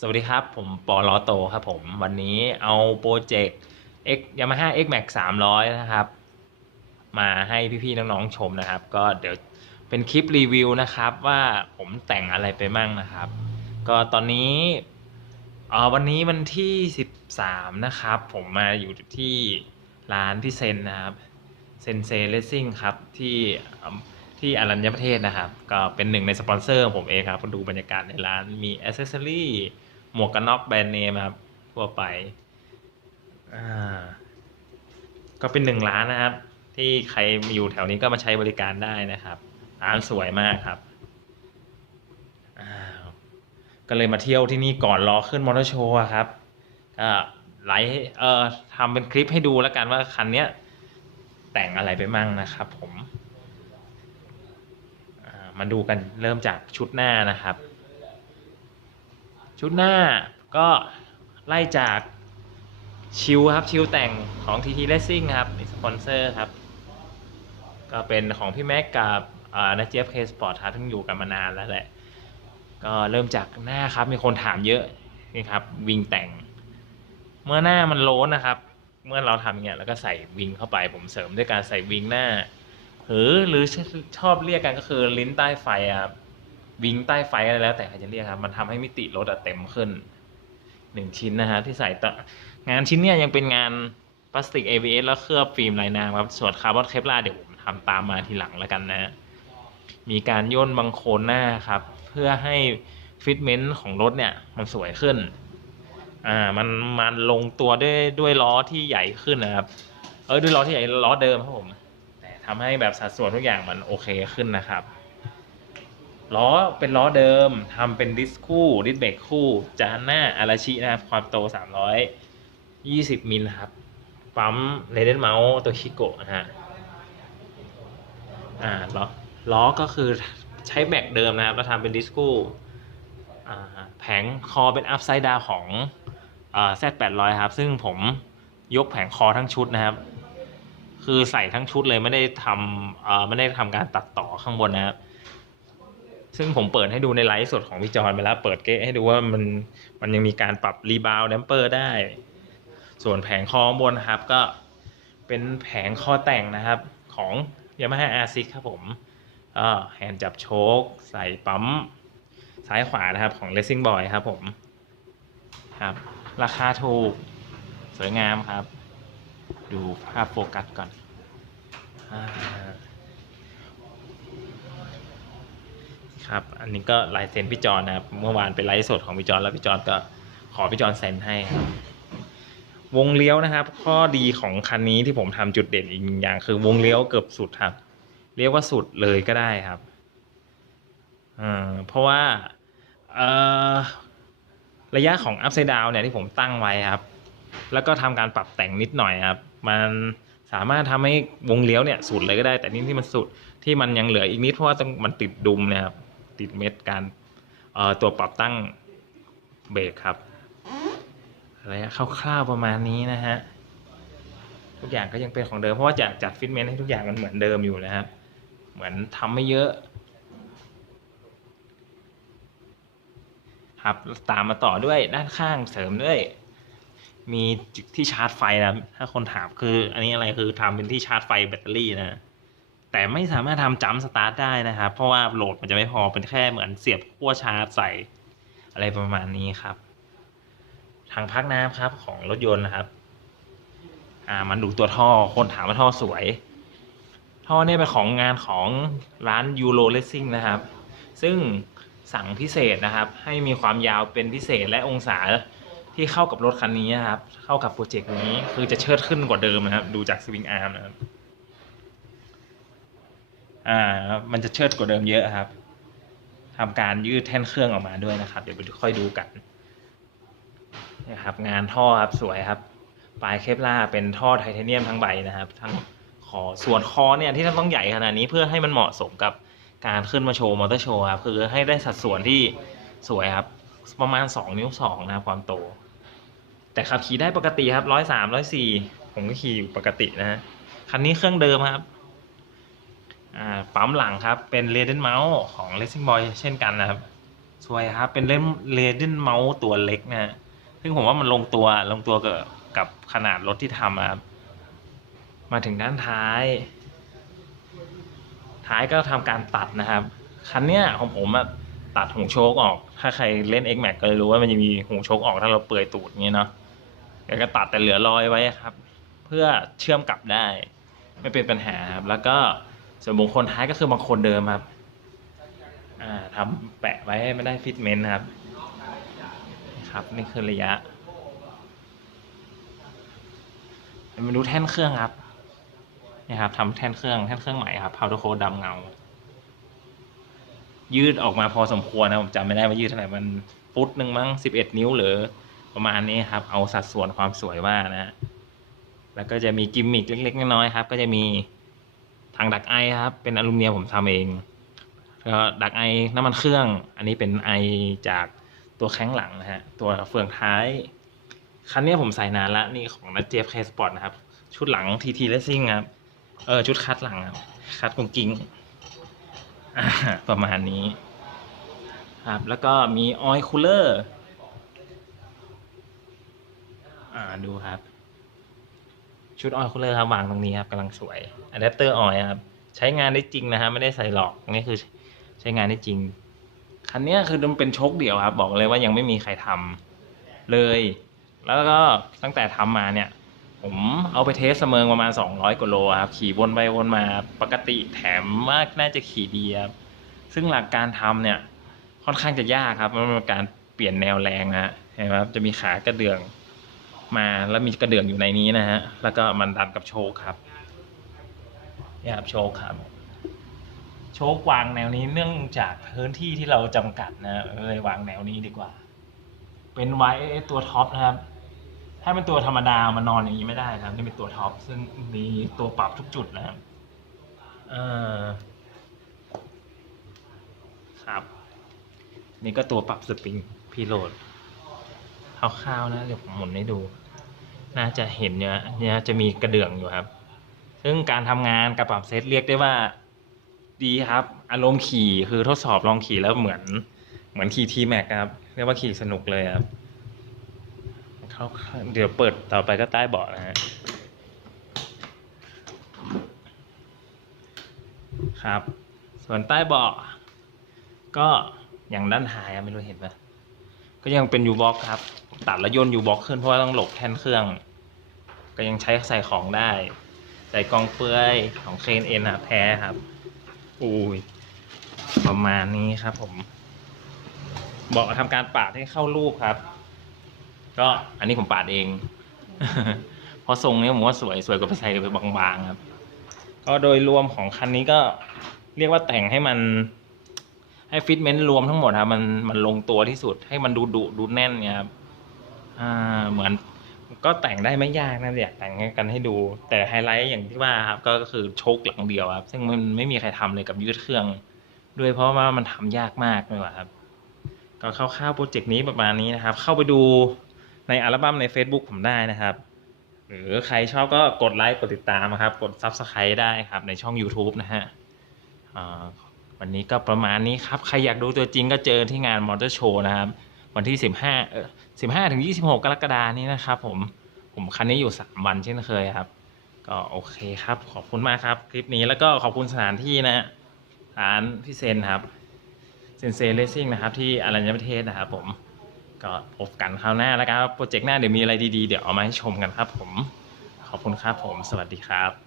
สวัสดีครับ ผมปอลอโตครับผม วันนี้เอาโปรเจกต์ X Yamaha X Max 300 นะครับ มาให้พี่ๆน้องๆชมนะครับ ก็เดี๋ยวเป็นคลิปรีวิวนะครับ ว่าผมแต่งอะไรไปมั่งนะครับ ก็ตอนนี้เอ่อวันนี้วันที่ 13 นะครับ ผมมาอยู่ที่ร้านพี่เซนนะครับเซนเซเลสซิ่งครับที่ที่อรัญญประเทศนะครับ ก็เป็นหนึ่งในสปอนเซอร์ของผมเองครับดูบรรยากาศในร้านมีอ c เซสซอรี่ หมวกกันน็อกแบรนด์เนมครับทั่วไปอ่าก็เป็นหนึ่งร้านนะครับ ที่ใครอยู่แถวนี้ก็มาใช้บริการได้นะครับร้านสวยมากครับก็เลยมาเที่ยวที่นี่ก่อนรอขึ้นมอเตอร์โชว์ครับก็ไลฟ์เอ่อทำเป็นคลิปให้ดูแล้วกันว่าคันเนี้ยแต่งอะไรไปมั่งนะครับผมมาดูกันเริ่มจากชุดหน้านะครับ ชุดหน้าก็ไล่จากชิวครับชิวแต่งของ TT Racing ครับสปอนเซอร์ครับ ก็เป็นของพี่แม็กกับนักเจฟเคสปอร์ตครับที่อยู่กันมานานแล้วแหละ ก็เริ่มจากหน้าครับมีคนถามเยอะนี่ครับวิงแต่ง เมื่อหน้ามันโล้นนะครับ เมื่อเราทำอย่างเงี้ยแล้วก็ใส่วิงเข้าไปผมเสริมด้วยการใส่วิงหน้า หรือหรือชอบเรียกกันก็คือลิ้นใต้ไฟครับ วิงใต้ไฟอะไรแล้ว แต่ใครจะเรียกครับ มันทำให้มิติรถอะเต็มขึ้นหนึ่งชิ้นนะฮะที่ใส่ต่องานชิ้นเนี้ยยังเป็นงานพลาสติก ABS แล้วเคลือบฟิล์มลายน้ำครับส่วนคาร์บอนเคปลาเดี๋ยวผมทำตามมาทีหลังแล้วกันนะ มีการย่นบังโคนหน้าครับ เพื่อให้ฟิตเมนต์ของรถเนี่ยมันสวยขึ้นอ่ามันมันลงตัวด้วยด้วยล้อที่ใหญ่ขึ้นนะครับ เออด้วยล้อที่ใหญ่ล้อเดิมครับผมแต่ทำให้แบบสัดส่วนทุกอย่างมันโอเคขึ้นนะครับ ล้อเป็นล้อเดิมทำเป็นดิสคู่ดิสเบรกคู่จานหน้าอาราชินะครับ ความโต 320 มิลครับ ปั๊มเรเดนเมาส์ตัวชิโกะนะฮะอ่าล้อล้อก็คือใช้แม็กเดิมนะครับแล้วทำเป็นดิสคู่อ่าแผงคอเป็นอัพไซด์ดาวของอ่า Z800 ครับ ซึ่งผมยกแผงคอทั้งชุดนะครับ คือใส่ทั้งชุดเลยไม่ได้ทำอ่อไม่ได้ทำการตัดต่อข้างบนนะครับ ซึ่งผมเปิดให้ดูในไลฟ์สดของพี่จอนไปแล้ว เปิดเกะให้ดูว่ามันมันยังมีการปรับรีบาวด์แดมเปอร์ได้ ส่วนแผงคอบนครับก็เป็นแผงคอแต่งนะครับของ Yamaha R6 ครับผมก็แฮนด์จับโชคใส่ปั๊มซ้ายขวานะครับของ Racing Boy ครับผมครับ ราคาถูก สวยงามครับ ดูภาพโฟกัสก่อนอ่า ครับ อันนี้ก็ลายเซ็นพี่จอนนะครับ เมื่อวานเป็นไลฟ์สดของพี่จอนแล้วพี่จอนก็ขอพี่จอนเซ็นให้ครับวงเลี้ยวนะครับ ข้อดีของคันนี้ที่ผมทำจุดเด่นอีกอย่างคือวงเลี้ยวเกือบสุดครับ เรียกว่าสุดเลยก็ได้ครับอ่าเพราะว่าเอ่อระยะของ up side down เนี่ยที่ผมตั้งไว้ครับ แล้วก็ทำการปรับแต่งนิดหน่อยครับ มันสามารถทำให้วงเลี้ยวเนี่ยสุดเลยก็ได้ แต่นี่ที่มันสุดที่มันยังเหลืออีกนิดเพราะว่ามันติดดุมนะครับ ติดเม็ดการตัวปรับตั้งเบรกครับระยะคร่าวๆประมาณนี้นะฮะทุกอย่างก็ยังเป็นของเดิมเพราะว่าจะจัดฟิตเมนต์ให้ทุกอย่างมันเหมือนเดิมอยู่นะครับเหมือนทำไม่เยอะ ครับตามมาต่อด้วยด้านข้างเสริมด้วย มีที่ชาร์จไฟนะถ้าคนถามคือ อันนี้อะไรคือทำเป็นที่ชาร์จไฟแบตเตอรี่นะ แต่ไม่สามารถทำจัมป์สตาร์ทได้นะครับ เพราะว่าโหลดมันจะไม่พอเป็นแค่เหมือนเสียบขั้วชาร์จใส่อะไรประมาณนี้ครับทางพักน้ำครับของรถยนต์นะครับอ่ามันดูตัวท่อคนถามว่าท่อสวย ท่อเนี่ยเป็นของงานของร้านยูโรเลสซิ่งนะครับ ซึ่งสั่งพิเศษนะครับ ให้มีความยาวเป็นพิเศษและองศาที่เข้ากับรถคันนี้นะครับ เข้ากับโปรเจกต์นี้คือจะเชิดขึ้นกว่าเดิมนะครับ ดูจากสวิงอาร์มนะครับ อ่ามันจะเชิดกว่าเดิมเยอะครับทำการยืดแท่นเครื่องออกมาด้วยนะครับ เดี๋ยวไปค่อยดูกันนะครับงานท่อครับสวยครับ ปลายเคปลาร์เป็นท่อไทเทเนียมทั้งใบนะครับ ทั้งคอส่วนคอเนี่ยที่ต้องใหญ่ขนาดนี้เพื่อให้มันเหมาะสมกับการขึ้นมาโชว์มอเตอร์โชว์ครับคือให้ได้สัดส่วนที่สวยครับ ประมาณ 2 นิ้ว2นะครับความโต แต่ขับขี่ได้ปกติครับร้อยสามร้อยสี่ผมก็ขี่อยู่ปกตินะฮะคันนี้เครื่องเดิมครับ ปั๊มหลังครับเป็นเรเดนเมาส์ของ Racing Boy เช่นกันนะครับ สวยครับเป็นเล่มเลเดนเมาส์ตัวเล็กนะฮะซึ่งผมว่ามันลงตัวลงตัวกับกับขนาดรถที่ทำครับ มาถึงด้านท้าย ท้ายก็ทำการตัดนะครับ คันเนี้ยของผมอะตัดหูโชคออก ถ้าใครเล่น X Max ก็จะรู้ว่ามันจะมีหูโชคออกถ้าเราเปื่อยตูดเงี้ยเนาะแล้วก็ตัดแต่เหลือรอยไว้ครับ เพื่อเชื่อมกลับได้ ไม่เป็นปัญหาครับแล้วก็ ส่วนบุคคลท้ายก็คือบางคนเดิมครับอ่าทำแปะไว้ให้ไม่ได้ฟิตเมนต์ครับครับนี่คือระยะมาดูแท่นเครื่องครับนี่ครับทำแท่นเครื่องแท่นเครื่องใหม่ครับ powder coat ดำเงา ยืดออกมาพอสมควรนะผมจำไม่ได้ว่ายืดเท่าไหร่มันฟุตหนึ่งมั้งสิบเอ็ดนิ้วหรือประมาณนี้ครับ เอาสัดส่วนความสวยว่านะ แล้วก็จะมีกิมมิคเล็กๆน้อยๆครับ ก็จะมี ถังดักไอครับ เป็นอลูมิเนียมผมทำเองแล้วก็ดักไอน้ำมันเครื่อง อันนี้เป็นไอจากตัวแข้งหลังนะฮะ ตัวเฟืองท้าย คันนี้ผมใส่นานละนี่ของนัดเจฟเคสปอร์ตนะครับ ชุดหลังทีทีเลสซิ่งครับ เออชุดคัดหลังครับคัดกุ้งกิ้งประมาณนี้ ครับ แล้วก็มีออยคูลเลอร์ อ่าดูครับ ชุดออยคูลเลอร์ครับวางตรงนี้ครับกำลังสวยอะแดปเตอร์ออยครับใช้งานได้จริงนะฮะไม่ได้ใส่หลอกนี่คือใช้งานได้จริง คันนี้คือมันเป็นโชคเดี่ยวครับ บอกเลยว่ายังไม่มีใครทำเลย แล้วก็ตั้งแต่ทำมาเนี่ย ผมเอาไปเทสเสมิงประมาณ 200กว่าโลครับขี่วนไปวนมาปกติแถมมากน่าจะขี่ดีครับซึ่งหลักการทำเนี่ยค่อนข้างจะยากครับมันเป็นการเปลี่ยนแนวแรงนะฮะเห็นไหมครับจะมีขากระเดื่อง มาแล้วมีกระเดื่องอยู่ในนี้นะฮะ แล้วก็มันดันกับโชคครับนี่ครับโชคครับ โชควางแนวนี้เนื่องจากพื้นที่ที่เราจำกัดนะเลยวางแนวนี้ดีกว่า เป็นไว้ตัวท็อปนะครับ ถ้าเป็นตัวธรรมดามันนอนอย่างนี้ไม่ได้ครับนี่เป็นตัวท็อปซึ่งมีตัวปรับทุกจุดนะครับเออครับ นี่ก็ตัวปรับสปริงพีโหลด คร่าวๆนะเดี๋ยวผมหมุนให้ดู น่าจะเห็นเนี่ยเนี่ยจะมีกระเดื่องอยู่ครับ ซึ่งการทำงานกับปรับเซตเรียกได้ว่าดีครับ อารมณ์ขี่คือทดสอบลองขี่แล้วเหมือน เหมือนขี่ทีแม็กครับ เรียกว่าขี่สนุกเลยครับเขาเดี๋ยวเปิดต่อไปก็ใต้เบาะนะฮะครับ ส่วนใต้เบาะก็อย่างด้านท้ายไม่รู้เห็นปะ ก็ยังเป็นยูบ็อกครับ ตัดแล้วโยนยูบ็อกขึ้นเพราะว่าต้องหลบแท่นเครื่อง ก็ยังใช้ใส่ของได้ ใส่กองเฟือยของเคนเอ็นอะแท้ครับอุ้ยประมาณนี้ครับผม บอกทำการปาดให้เข้ารูปครับ ก็อันนี้ผมปาดเอง เพราะทรงนี้ผมว่าสวยสวยกว่าไปใส่ไปบางๆครับ ก็โดยรวมของคันนี้ก็เรียกว่าแต่งให้มัน ให้ฟิตเมนต์รวมทั้งหมดครับมันมันลงตัวที่สุดให้มันดูดุดูแน่นเนี่ยครับอ่าเหมือนก็แต่งได้ไม่ยากนะอยากแต่งกันให้ดู แต่ไฮไลท์อย่างที่ว่าครับก็คือโชคหลังเดียวครับ ซึ่งมันไม่มีใครทำเลยกับยืดเครื่อง ด้วยเพราะว่ามันทำยากมากเลยว่ะครับ ก็คร่าวๆโปรเจกต์นี้ประมาณนี้นะครับ เข้าไปดูในอัลบั้มใน Facebook ผมได้นะครับ หรือใครชอบก็กดไลค์กดติดตามครับ กด Subscribe ได้ครับในช่อง YouTube นะฮะ วันนี้ก็ประมาณนี้ครับ ใครอยากดูตัวจริงก็เจอที่งานมอเตอร์โชว์นะครับ วันที่ 15เออ15ถึง26 กรกฎานี้นะครับ ผมผมคันนี้อยู่ 3 วันเช่นเคยครับ ก็โอเคครับ ขอบคุณมากครับ คลิปนี้แล้วก็ขอบคุณสถานที่นะร้านพี่เซนครับเซนเซเลสซิ่งนะครับ ที่อรัญญประเทศนะครับผมก็พบกันคราวหน้าแล้วครับโปรเจกต์หน้าเดี๋ยวมีอะไรดีๆ เดี๋ยวเอามาให้ชมกันครับ ผมขอบคุณครับผม สวัสดีครับ